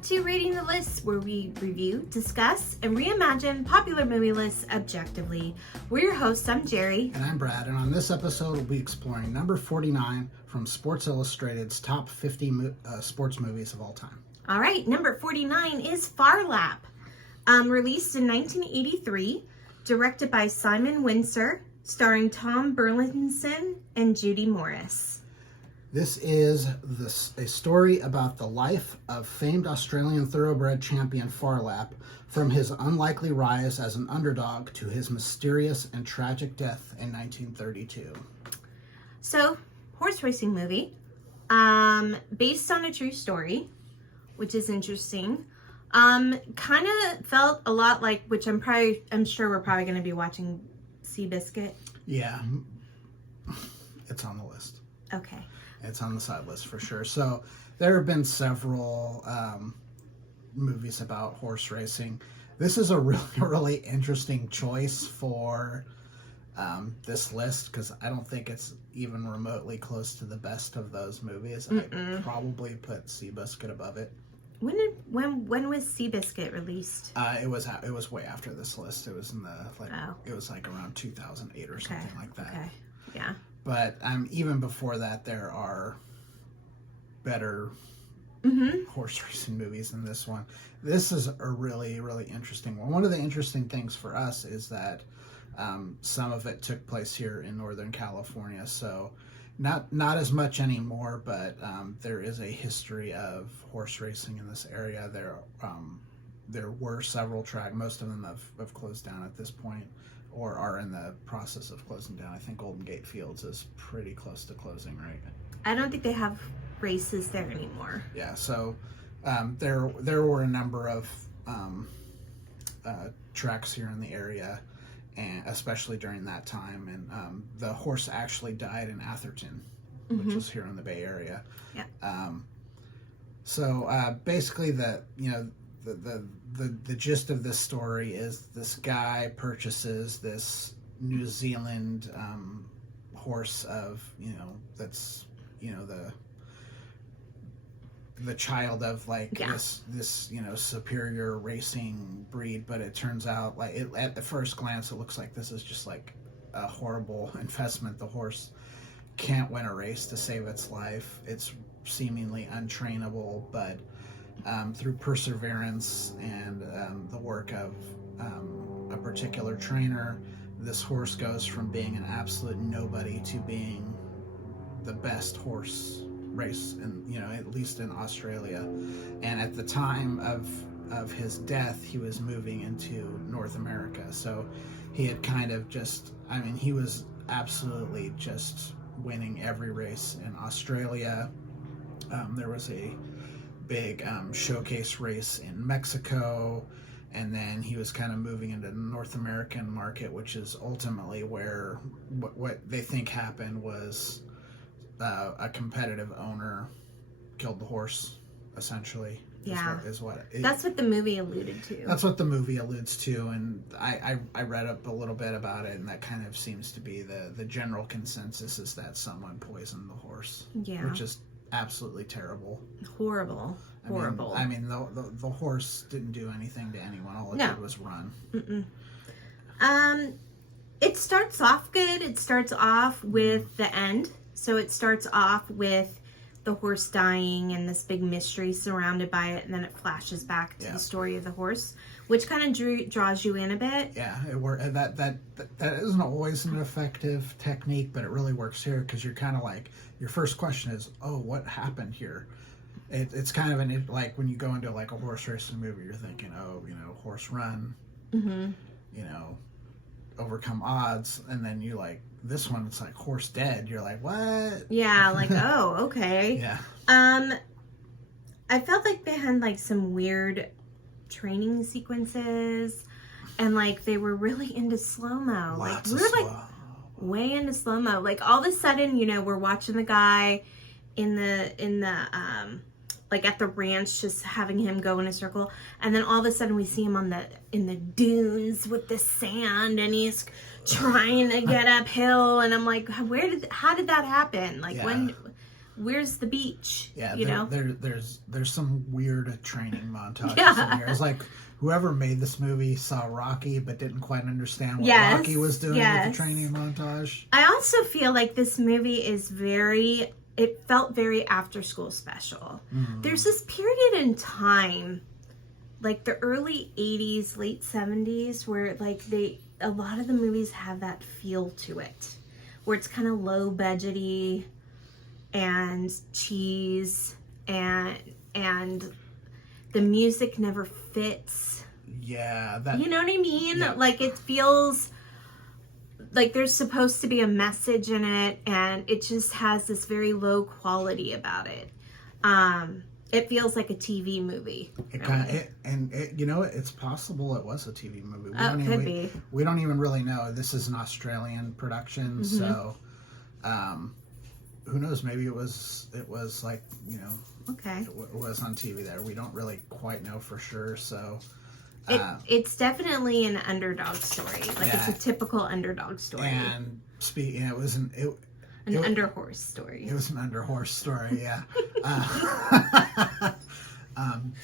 back to Rating the Lists, where we review, discuss, and reimagine popular movie lists objectively. We're your hosts. I'm Jerry. And I'm Brad, and on this episode we'll be exploring number 49 from Sports Illustrated's top 50 sports movies of all time. All right, number 49 is Phar Lap, released in 1983, directed by Simon Windsor, starring Tom Burlinson and Judy Morris. This is a story about the life of famed Australian thoroughbred champion Phar Lap, from his unlikely rise as an underdog to his mysterious and tragic death in 1932. So, horse racing movie, based on a true story, which is interesting. Kind of felt a lot like, which I'm sure we're probably going to be watching Seabiscuit. Yeah, it's on the list. Okay. It's on the side list for sure. So there have been several movies about horse racing. This is a really interesting choice for this list, because I don't think it's even remotely close to the best of those movies. I'd probably put Seabiscuit above it. When was Seabiscuit released? It was way after this list. It was in the It was like around 2008 or something like that. Okay. Yeah. But even before that, there are better horse racing movies than this one. This is a really, really interesting one. One of the interesting things for us is that some of it took place here in Northern California, so not as much anymore, but there is a history of horse racing in this area. There were several tracks. Most of them have closed down at this point, or are in the process of closing down. I think Golden Gate Fields is pretty close to closing, right? I don't think they have races there anymore. Yeah, so there were a number of tracks here in the area, and especially during that time. And the horse actually died in Atherton, which is here in the Bay Area. Yeah. So basically, the gist of this story is this guy purchases this New Zealand horse of, that's, the child of this superior racing breed, but it turns out at the first glance it looks like this is just like a horrible investment. The horse can't win a race to save its life. It's seemingly untrainable, but through perseverance and the work of a particular trainer, this horse goes from being an absolute nobody to being the best horse race, at least in Australia. And at the time of his death, he was moving into North America, so he had kind of he was absolutely just winning every race in Australia. There was a big showcase race in Mexico, and then he was kind of moving into the North American market, which is ultimately where what they think happened was a competitive owner killed the horse, essentially. Yeah, that's what the movie alluded to. That's what the movie alludes to, and I read up a little bit about it, and that kind of seems to be the general consensus, is that someone poisoned the horse. Yeah, which is absolutely terrible. Horrible. I mean, the horse didn't do anything to anyone. All it did was run. It starts off good. It starts off with the end. So it starts off with the horse dying and this big mystery surrounded by it, and then it flashes back to the story of the horse, which kind of draws you in a bit. Yeah, that isn't always an effective technique, but it really works here, because you're kind of like, your first question is, oh, what happened here? It's kind of like when you go into like a horse racing movie, you're thinking, oh, horse run, overcome odds, and then you this one, it's like horse dead. You're like, what? Yeah, oh, okay. Yeah. I felt like they had some weird training sequences, and they were really into slow-mo. Lots we were way into slow-mo. All of a sudden, we're watching the guy in the at the ranch, just having him go in a circle, and then all of a sudden we see him in the dunes with the sand, and he's trying to get uphill, and I'm like, how did that happen? where's the beach? Yeah, you know? there's some weird training montages Yeah. in here. It's like whoever made this movie saw Rocky but didn't quite understand what Yes, Rocky was doing with yes. the training montage. I also feel like this movie is it felt very after school special. There's this period in time, like the early 80s, late 70s, where like a lot of the movies have that feel to it, where it's kind of low budgety and cheese and the music never fits. Yeah, You know what I mean? Yeah. Like it feels like there's supposed to be a message in it, and it just has this very low quality about it. It feels like a TV movie. It kind of, you know, it's possible it was a TV movie. Could be. We don't even really know. This is an Australian production, so who knows? Maybe it was like, you know, Okay. it was on TV there. We don't really quite know for sure. So it's definitely an underdog story. Like Yeah. it's a typical underdog story. and it was An underhorse story. It was an underhorse story, yeah.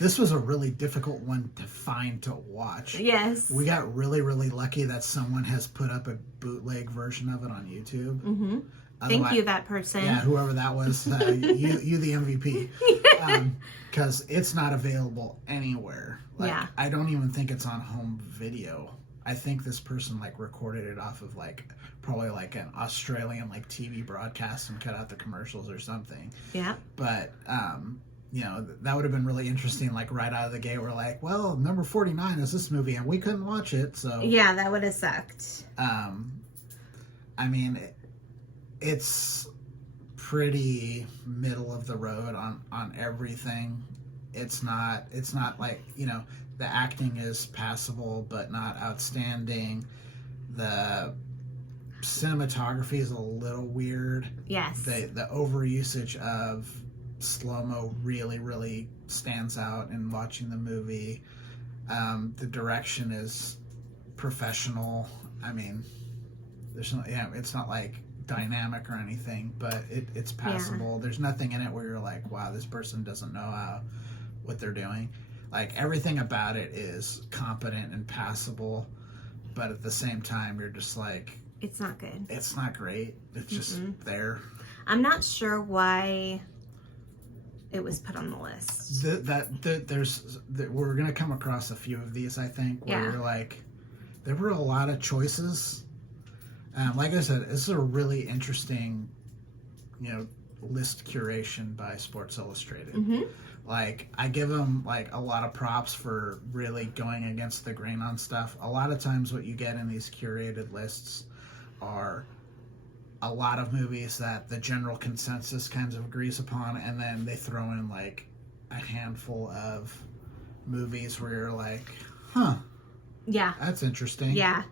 This was a really difficult one to find to watch. Yes. We got really, really lucky that someone has put up a bootleg version of it on YouTube. Mm-hmm. Thank you, that person. Yeah, whoever that was, you the MVP. Because it's not available anywhere. Like, Yeah. I don't even think it's on home video. I think this person like recorded it off of like probably like an Australian like TV broadcast and cut out the commercials or something. Yeah. But you know, that would have been really interesting. Like right out of the gate, we're like, well, number 49 is this movie, and we couldn't watch it. So Yeah, that would have sucked. I mean, it's pretty middle of the road on everything. It's not like, you know, the acting is passable but not outstanding. The cinematography is a little weird. Yes. The overusage of slow-mo really, really stands out in watching the movie. The direction is professional. I mean, it's not like dynamic or anything, but it's passable. There's nothing in it where you're like, wow, this person doesn't know what they're doing. Like everything about it is competent and passable, but at the same time you're just like, it's not good. it's not great. It's just there. I'm not sure why it was put on the list. We're gonna come across a few of these, I think, where you're like, there were a lot of choices. Like I said, this is a really interesting, you know, list curation by Sports Illustrated. Mm-hmm. Like, I give them like a lot of props for really going against the grain on stuff. A lot of times what you get in these curated lists are a lot of movies that the general consensus kind of agrees upon, and then they throw in like a handful of movies where you're like, huh, yeah, that's interesting. Yeah.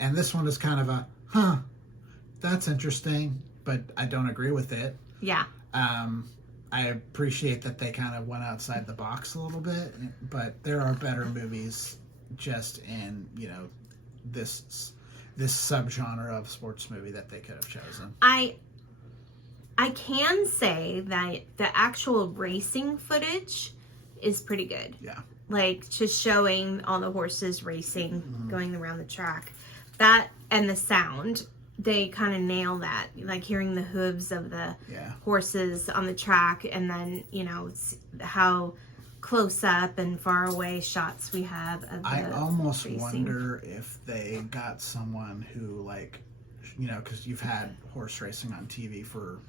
And this one is kind of a, that's interesting, but I don't agree with it. Yeah. I appreciate that they kind of went outside the box a little bit, but there are better movies just in, you know, this subgenre of sports movie that they could have chosen. I can say that the actual racing footage is pretty good. Yeah. Like just showing all the horses racing, going around the track. That and the sound, they kind of nail that. Like hearing the hooves of the horses on the track, and then, you know, how close up and far away shots we have of the I almost racing. wonder if they got someone who, like, you know, because you've had horse racing on TV for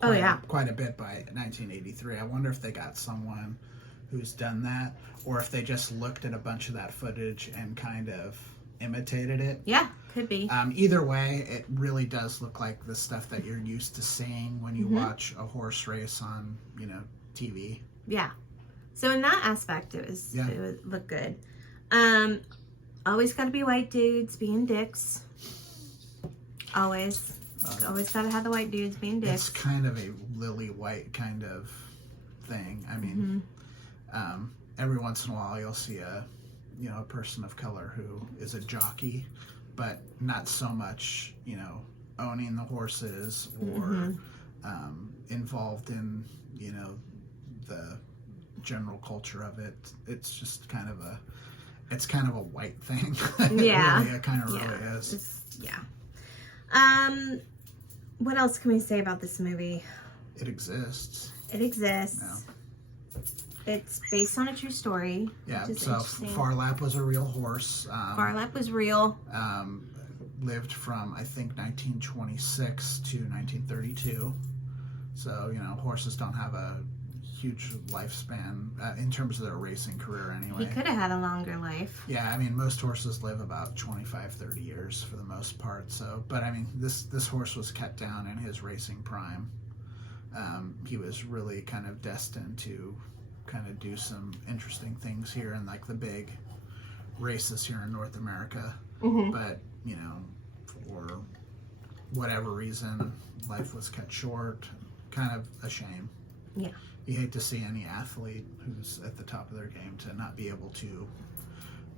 quite a bit by 1983. I wonder if they got someone who's done that, or if they just looked at a bunch of that footage and kind of imitated it. Yeah, could be. Either way, it really does look like the stuff that you're used to seeing when you watch a horse race on, you know, TV. Yeah. So in that aspect, it would look good. Always got to be white dudes being dicks. Always got to have the white dudes being dicks. It's kind of a Lily White kind of thing. I mean, every once in a while you'll see a person of color who is a jockey, but not so much, you know, owning the horses or involved in, you know, the general culture of it. It's just kind of a white thing. Yeah. It kind of really is. What else can we say about this movie? It exists. It exists. Yeah. It's based on a true story. Yeah, so Phar Lap was a real horse. Phar Lap was real. Lived from, I think, 1926 to 1932. So, you know, horses don't have a huge lifespan in terms of their racing career anyway. He could have had a longer life. Yeah, I mean, most horses live about 25, 30 years for the most part. So, but I mean, this horse was cut down in his racing prime. He was really kind of destined to kind of do some interesting things here in like the big races here in North America. Mm-hmm. But, you know, for whatever reason, life was cut short. Kind of a shame. Yeah. You hate to see any athlete who's at the top of their game to not be able to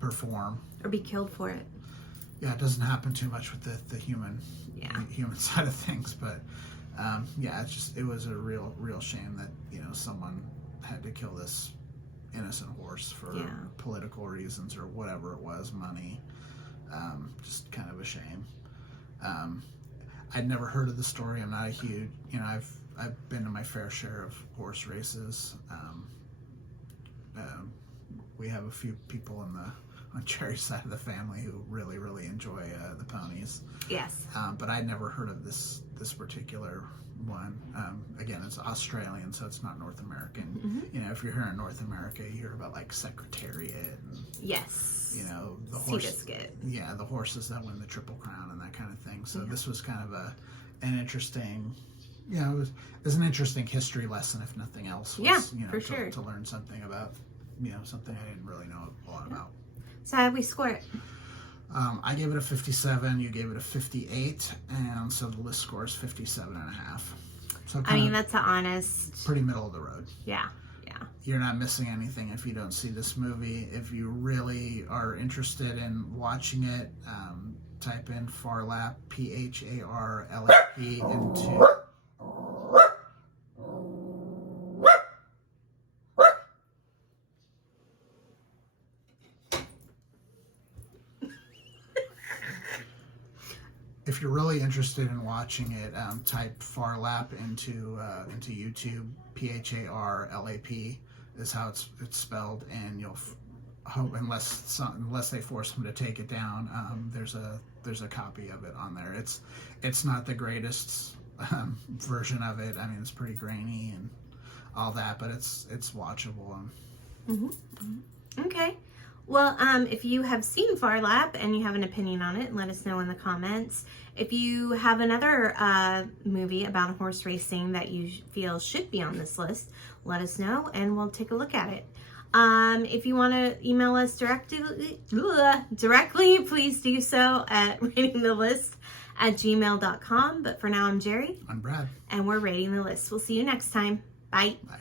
perform. Or be killed for it. Yeah, it doesn't happen too much with the human side of things, but yeah, it was a real shame that, you know, someone had to kill this innocent horse for political reasons or whatever it was, money. Just kind of a shame. I'd never heard of the story. I'm not a huge, you know, I've been to my fair share of horse races. We have a few people on Jerry's side of the family who really enjoy the ponies. Yes. But I'd never heard of this particular one. Again, it's Australian, so it's not North American. Mm-hmm. You know, if you're here in North America, you hear about like Secretariat and you know, the horse. Yeah, the horses that win the Triple Crown and that kind of thing. So this was kind of an interesting, you know, it was an interesting history lesson, if nothing else. Was, you know, for sure. To learn something about, you know, something I didn't really know a lot about. So how did we score it? I gave it a 57, you gave it a 58, and so the list score is 57.5. So I mean, that's an honest... Pretty middle of the road. Yeah. You're not missing anything if you don't see this movie. If you really are interested in watching it, type in Phar Lap, Pharlap, into... If you're really interested in watching it, type Phar Lap into YouTube. Pharlap is how it's spelled, and you'll hope, unless they force them to take it down, there's a copy of it on there. It's not the greatest version of it. I mean, it's pretty grainy and all that, but it's watchable. Okay. Well, if you have seen Phar Lap and you have an opinion on it, let us know in the comments. If you have another movie about horse racing that you feel should be on this list, let us know and we'll take a look at it. If you want to email us directly, please do so at ratingthelist@gmail.com. But for now, I'm Jerry. I'm Brad. And we're Rating the List. We'll see you next time. Bye. Bye.